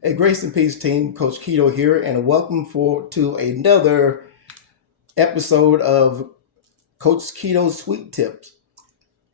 Hey, Grace and Peace team, Coach Keto here, and welcome to another episode of Coach Keto's Sweet Tips.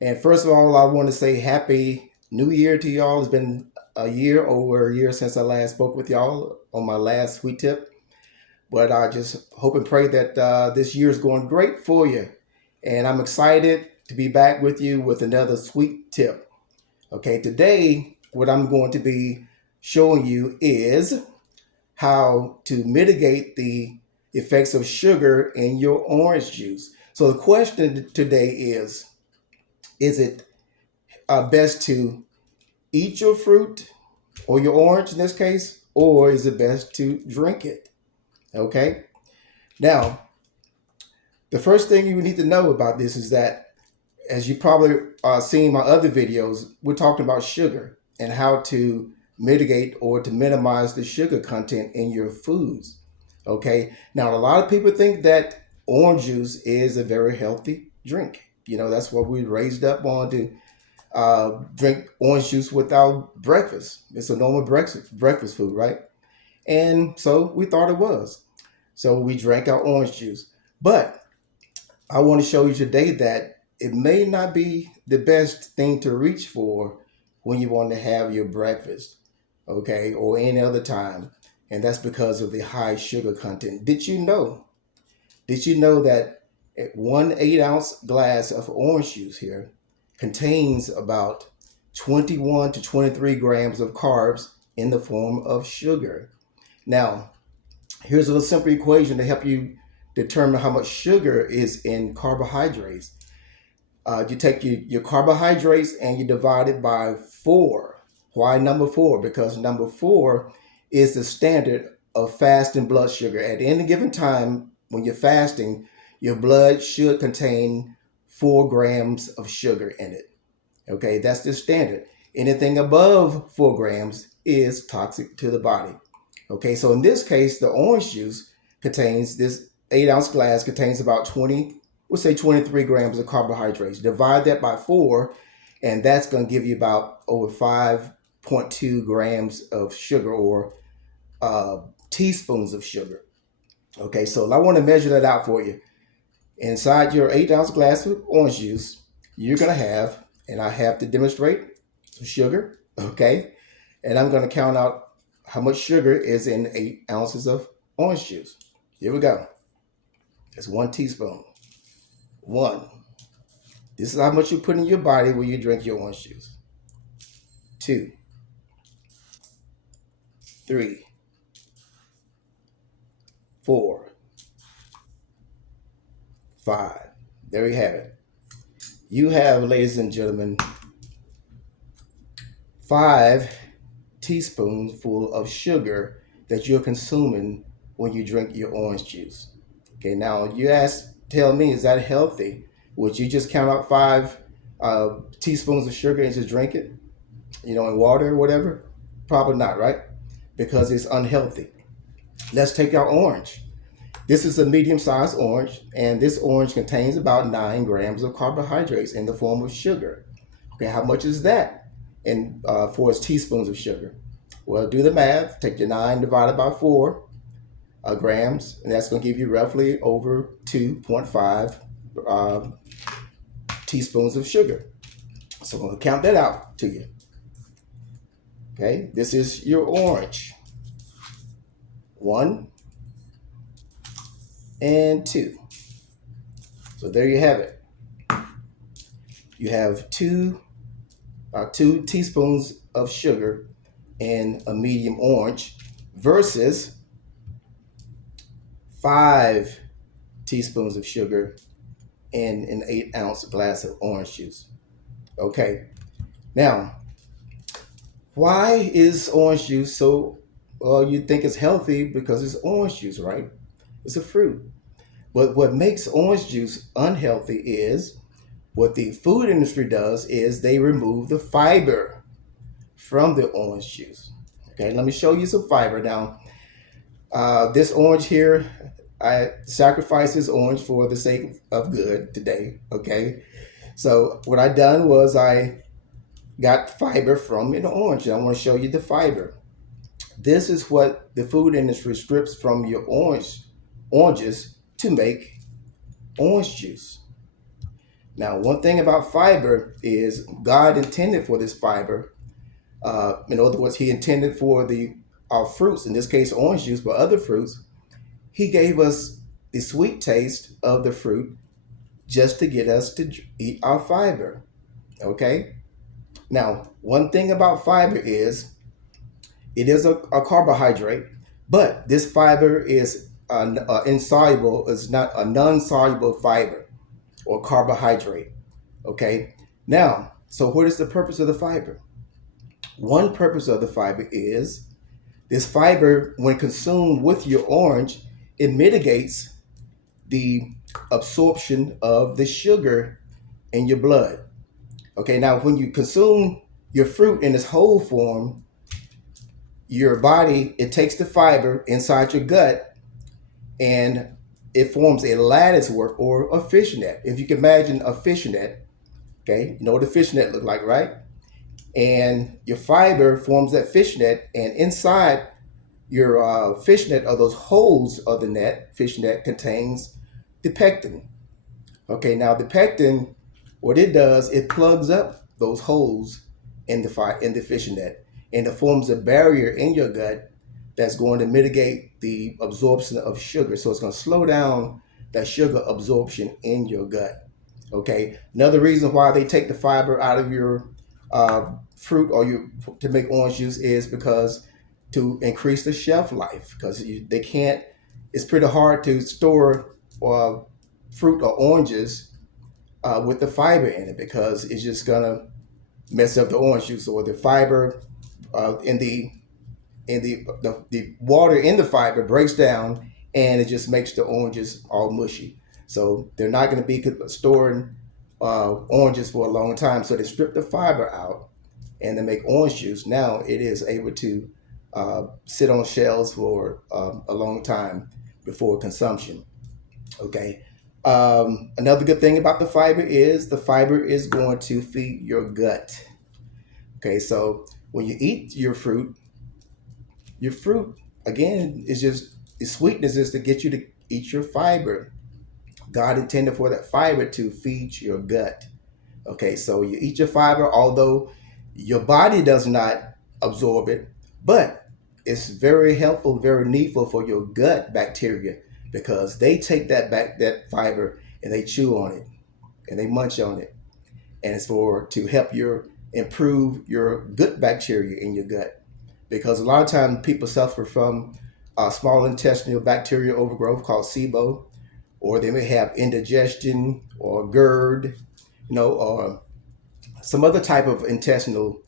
And first of all, I want to say Happy New Year to y'all. It's been over a year since I last spoke with y'all on my last Sweet Tip. But I just hope and pray that this year is going great for you. And I'm excited to be back with you with another Sweet Tip. Okay, today, what I'm going to be showing you is how to mitigate the effects of sugar in your orange juice. So the question today is it best to eat your fruit or your orange in this case, or is it best to drink it? Okay. Now, the first thing you need to know about this is that, as you probably seen my other videos, we're talking about sugar and how to mitigate or to minimize the sugar content in your foods. Okay. Now, a lot of people think that orange juice is a very healthy drink. That's what we raised up on to drink orange juice with our breakfast. It's a normal breakfast food, right? And so we thought it was. So we drank our orange juice. But I want to show you today that it may not be the best thing to reach for when you want to have your breakfast, okay, or any other time. And that's because of the high sugar content. Did you know? Did you know that 1 8-ounce glass of orange juice here contains about 21 to 23 grams of carbs in the form of sugar? Now, here's a little simple equation to help you determine how much sugar is in carbohydrates. You take your carbohydrates and you divide it by 4. Why number 4? Because number 4 is the standard of fasting blood sugar. At any given time when you're fasting, your blood should contain 4 grams of sugar in it. Okay, that's the standard. Anything above 4 grams is toxic to the body. Okay, so in this case, the orange juice contains this 8-ounce glass contains about 23 grams of carbohydrates. Divide that by 4, and that's going to give you about over 5.2 grams of sugar, or teaspoons of sugar. Okay, so I want to measure that out for you. Inside your 8-ounce glass of orange juice, you're going to have, and I have to demonstrate, some sugar. Okay, and I'm going to count out how much sugar is in 8 ounces of orange juice. Here we go. It's 1 teaspoon. 1. This is how much you put in your body when you drink your orange juice. 2, 3, 4, 5. There you have it. You have, ladies and gentlemen, 5 teaspoons full of sugar that you're consuming when you drink your orange juice. Okay, now tell me, is that healthy? Would you just count out 5 teaspoons of sugar and just drink it, in water or whatever? Probably not, right? Because it's unhealthy. Let's take our orange. This is a medium-sized orange, and this orange contains about 9 grams of carbohydrates in the form of sugar. Okay, how much is that for its teaspoons of sugar? Well, do the math. Take your 9 divided by 4 grams, and that's going to give you roughly over 2.5 teaspoons of sugar. So I'm going to count that out to you. Okay, this is your orange. 1 and 2. So there you have it. You have two teaspoons of sugar in a medium orange versus 5 teaspoons of sugar in an 8-ounce glass of orange juice. Okay, now, why is orange juice so, well, you think it's healthy because it's orange juice, right? It's a fruit. But what makes orange juice unhealthy is what the food industry does is they remove the fiber from the orange juice. Okay, let me show you some fiber. Now, this orange here, I sacrificed this orange for the sake of good today. Okay, so what I done was I got fiber from an orange, and I want to show you the fiber. This is what the food industry strips from your oranges to make orange juice. Now, one thing about fiber is God intended for this fiber. In other words, He intended for our fruits, in this case, orange juice, but other fruits. He gave us the sweet taste of the fruit just to get us to eat our fiber. Okay. Now, one thing about fiber is it is a carbohydrate, but this fiber is insoluble. It's not a non-soluble fiber or carbohydrate. Okay. Now, so what is the purpose of the fiber? One purpose of the fiber is this fiber, when consumed with your orange, it mitigates the absorption of the sugar in your blood. Okay, now when you consume your fruit in its whole form, your body, it takes the fiber inside your gut and it forms a lattice work or a fishnet. If you can imagine a fishnet, okay, you know what a fishnet look like, right? And your fiber forms that fishnet, and inside your fishnet, or those holes of the fishnet contains the pectin. Okay, now the pectin, what it does, it plugs up those holes in the fishnet, and it forms a barrier in your gut that's going to mitigate the absorption of sugar. So it's going to slow down that sugar absorption in your gut. Okay, another reason why they take the fiber out of your fruit to make orange juice is because to increase the shelf life, because they can't. It's pretty hard to store fruit or oranges with the fiber in it, because it's just gonna mess up the orange juice, or the fiber in the water in the fiber breaks down and it just makes the oranges all mushy. So they're not going to be storing oranges for a long time. So they strip the fiber out and they make orange juice. Now it is able to sit on shelves for a long time before consumption. Okay. Another good thing about the fiber is going to feed your gut. Okay, so when you eat your fruit again is just the sweetness is to get you to eat your fiber. God intended for that fiber to feed your gut. Okay, so you eat your fiber, although your body does not absorb it, but it's very helpful, very needful for your gut bacteria, because they take that fiber and they chew on it and they munch on it, and it's to help improve your gut bacteria in your gut, because a lot of times people suffer from small intestinal bacterial overgrowth called SIBO, or they may have indigestion or GERD, or some other type of intestinal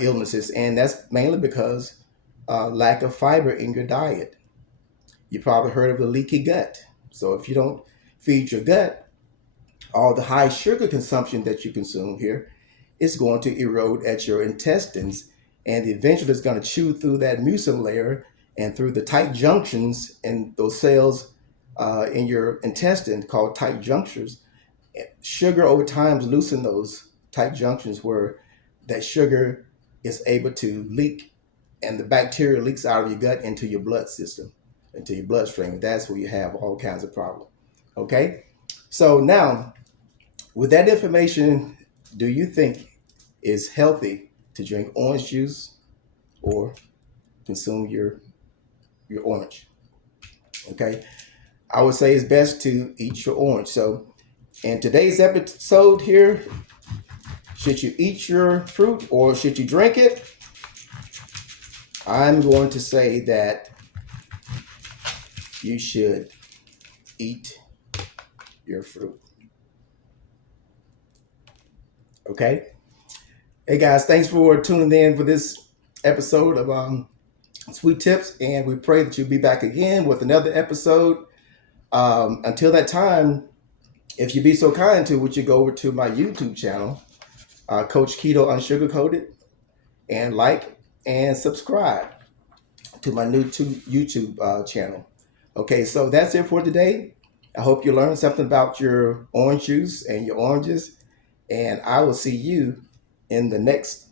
illnesses, and that's mainly because lack of fiber in your diet. You probably heard of the leaky gut. So if you don't feed your gut, all the high sugar consumption that you consume here is going to erode at your intestines, and eventually it's going to chew through that mucin layer and through the tight junctions in those cells in your intestine called tight junctures. Sugar over time loosen those tight junctions where that sugar is able to leak, and the bacteria leaks out of your gut into your blood system, into your bloodstream. That's where you have all kinds of problems. Okay, so now with that information, do you think it's healthy to drink orange juice or consume your orange? Okay, I would say it's best to eat your orange. So in today's episode here, should you eat your fruit or should you drink it? I'm going to say that you should eat your fruit. Okay? Hey guys, thanks for tuning in for this episode of Sweet Tips, and we pray that you'll be back again with another episode. Until that time, if you be so kind to, would you go over to my YouTube channel, Coach Keto Unsugarcoated, and like and subscribe to my new YouTube channel. Okay, so that's it for today. I hope you learned something about your orange juice and your oranges, and I will see you in the next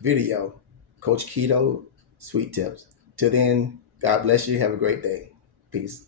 video, Coach Keto Sweet Tips. Till then, God bless you. Have a great day. Peace.